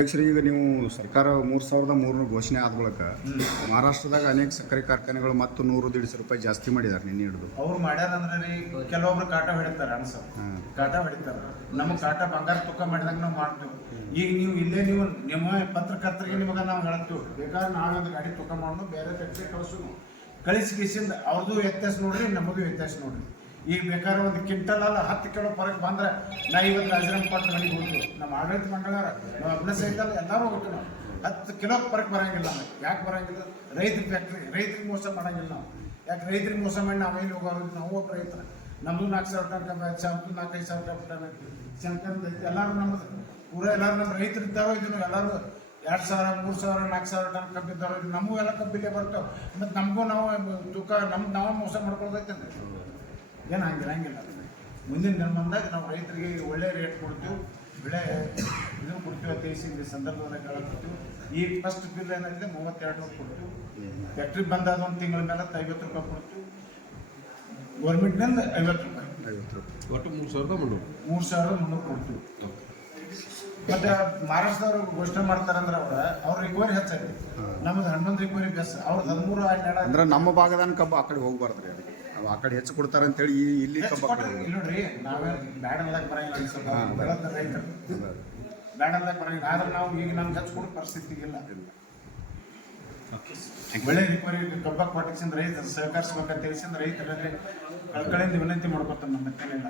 ಅಧ್ಯಕ್ಷರು ಈಗ ನೀವು ಸರ್ಕಾರ ಮೂರು ಸಾವಿರದ ಮೂರು ಘೋಷಣೆ ಆದ ಬಳಿಕ ಮಹಾರಾಷ್ಟ್ರದಾಗ ಅನೇಕ ಸಕ್ಕರೆ ಕಾರ್ಖಾನೆಗಳು ಮತ್ತು ನೂರು ದೇಡ್ಸು ರೂಪಾಯಿ ಜಾಸ್ತಿ ಮಾಡಿದ್ದಾರೆ ನಿನ್ನೆ ಹಿಡಿದು. ಅವ್ರು ಮಾಡ್ಯಾರ ಅಂದ್ರೆ ರೀ ಕೆಲವೊಬ್ರು ಕಾಟ ಹೊಡಿತಾರೆ ಅನ್ಸರ್ ಕಾಟ ಹೊಡಿತಾರ. ನಮಗೆ ಕಾಟ ಬಂಗಾರ ತೂಕ ಮಾಡಿದಂಗ ನಾವು ಮಾಡ್ತೀವಿ. ಈಗ ನೀವು ಇಲ್ಲೇ ನೀವು ನಿಮ್ಮ ಪತ್ರಕರ್ತರಿಗೆ ನಿಮಗೆ ನಾವು ಹೇಳ್ತೀವಿ. ಬೇಕಾದ್ರೆ ನಾವೊಂದು ಗಾಡಿ ತೂಕ ಮಾಡೋದು ಬೇರೆ ಫ್ಯಾಕ್ಟ್ರಿ ಕಳ್ಸೋನು ಕಳಿಸಿ ಕಿಸಿಂದ ಅವ್ರದ್ದು ವ್ಯತ್ಯಾಸ ನೋಡ್ರಿ ನಮಗೂ ವ್ಯತ್ಯಾಸ ನೋಡ್ರಿ. ಈಗ ಬೇಕಾದ್ರೆ ಒಂದು ಕ್ವಿಂಟಲ್ ಅಲ್ಲ, ಹತ್ತು ಕಿಲೋ ಹೊರಗೆ ಬಂದ್ರೆ ನಾ ಇವತ್ತು ರಾಜೀನಾಮೆ ಕೊಟ್ಟು ಮನೆಗೆ ಹೋಗ್ತೀವಿ. ನಮ್ಮ ಆಡಳಿತ ಮಂಗಳಾರ ನಮ್ಮ ಅಬ್ನ ಸಹಿತ ಎಲ್ಲರೂ ಹೋಗ್ತೀವಿ ನಾವು. ಹತ್ತು ಕಿಲೋ ಪರಕ್ ಬರಂಗಿಲ್ಲ ನಮಗೆ. ಯಾಕೆ ಬರಂಗಿಲ್ಲ? ರೈತರ ಫ್ಯಾಕ್ಟ್ರಿ ರೈತರಿಗೆ ಮೋಸ ಮಾಡಂಗಿಲ್ಲ ನಾವು. ಯಾಕೆ ರೈತರಿಗೆ ಮೋಸ ಮಾಡಿ ನಾವು ಏನು ಹೋಗೋದು ನಾವು ಒಬ್ಬ ರೈತರ. ನಮ್ಮದು ನಾಲ್ಕು ಸಾವಿರ ಟನ್ ಶಾಂಪು ನಾಲ್ಕೈದು ಸಾವಿರ ಟನ್ ಶಂಕರ್ ಎಲ್ಲರೂ ನಮ್ಮದು ಪೂರ ಎಲ್ಲರೂ ನಮ್ಮ ರೈತರು ಇದ್ದಾರೋ ಇದನ್ನು ಎಲ್ಲರೂ. ಎರಡು ಸಾವಿರ, ಮೂರು ಸಾವಿರ, ನಾಲ್ಕು ಸಾವಿರ ಟನ್ ಕಬ್ಬು ನಮಗೂ ಎಲ್ಲ ಕಬ್ಬಿಲ್ಲೇ ಬರ್ತಾವೆ. ಮತ್ತು ನಮಗೂ ನಾವು ತೂಕ, ನಮ್ಗೆ ನಾವು ಮೋಸ ಮಾಡ್ಕೊಳ್ದೈತೆ ಏನು ಹಂಗಿರಂಗಿಲ್ಲ ಹಂಗಿಲ್ಲ ಮುಂದಿನ ಬಂದಾಗ ನಾವು ರೈತರಿಗೆ ಒಳ್ಳೆ ರೇಟ್ ಕೊಡ್ತೀವಿ ಬೆಳೆ ಇದು ಕೊಡ್ತೀವಿ ಈ ಸಂದರ್ಭದಲ್ಲಿ ಹೇಳ್ಕೊಡ್ತೀವಿ ಈ ಫಸ್ಟ್ ಬಿಲ್ ಏನಾಗಿದೆ ಮೂವತ್ತೆರಡು ನೂರು ಕೊಡ್ತೀವಿ. ಫ್ಯಾಕ್ಟ್ರಿ ಬಂದಾದ ಒಂದು ತಿಂಗಳ ಮೇಲೆ ಐವತ್ತು ರೂಪಾಯಿ ಕೊಡ್ತೀವಿ. ಗೌರ್ಮೆಂಟ್ನಿಂದ ಐವತ್ತು ರೂಪಾಯಿ. ಐವತ್ತು ರೂಪಾಯಿ. ಒಟ್ಟು ಮೂರು ಸಾವಿರದ ಮುನ್ನೂರು. ಮೂರು ಸಾವಿರದ ಮುನ್ನೂರು ಕೊಡ್ತೀವಿ. ಮತ್ತೆ ಮಹಾರಾಷ್ಟ್ರದವರು ಘೋಷಣೆ ಮಾಡ್ತಾರಂದ್ರೆ ಅವ್ರ ಅವ್ರ ರಿಕವರಿ ಹೆಚ್ಚಾಗಿದೆ ನಮ್ದು ಹನ್ನೊಂದು ರಿಕವರಿ ಬೆಸ್ ಅವ್ರದ್ದು ಹದಿಮೂರು ಹನ್ನೆರಡು. ಅಂದ್ರೆ ನಮ್ಮ ಭಾಗದ ಕಬ್ಬು ಆ ಕಡೆ ಹೋಗ್ಬಾರ್ದು ರೀ ಅದಕ್ಕೆ. ಆ ಕಡೆ ಹೆಚ್ಚು ಕೊಡ್ತಾರೆ ಅಂತೇಳಿ ಈ ಇಲ್ಲಿ ಹೆಚ್ಚು ಕಬ್ಬು ಕೊಟ್ರೆ. ಇಲ್ಲಿ ನೋಡ್ರಿ ನಾವೇ ಬ್ಯಾಡ ಅನ್ನಕ್ ಬರಂಗಿಲ್ಲ ಅನ್ಸುತ್ತೆ ಹಾ, ಬೆಳೆದ ರೈತರು. ಬ್ಯಾಡ ಅನ್ನಕ್ ಬರಂಗಿಲ್ಲ ಆದ್ರೆ ನಾವು ಈಗ ನಮ್ಗೆ ಹೆಚ್ಚು ಕೊಡೋ ಪರಿಸ್ಥಿತಿ ಇಲ್ಲ. ಬೆಳೆ ರಿಪೇರಿ ಕಬ್ಬ ಕೊಟ್ಟಿಸಿಂದ ರೈತರು ಸಹಕರಿಸ್ಬೇಕಂತ ತಿಳಿಸಿಂದ ರೈತರಲ್ಲಿ ಕಳ್ಕಳಿಂದ ವಿನಂತಿ ಮಾಡ್ಕೊತಾರೆ ನಮ್ಮ ಮತ್ತೇನಿಲ್ಲ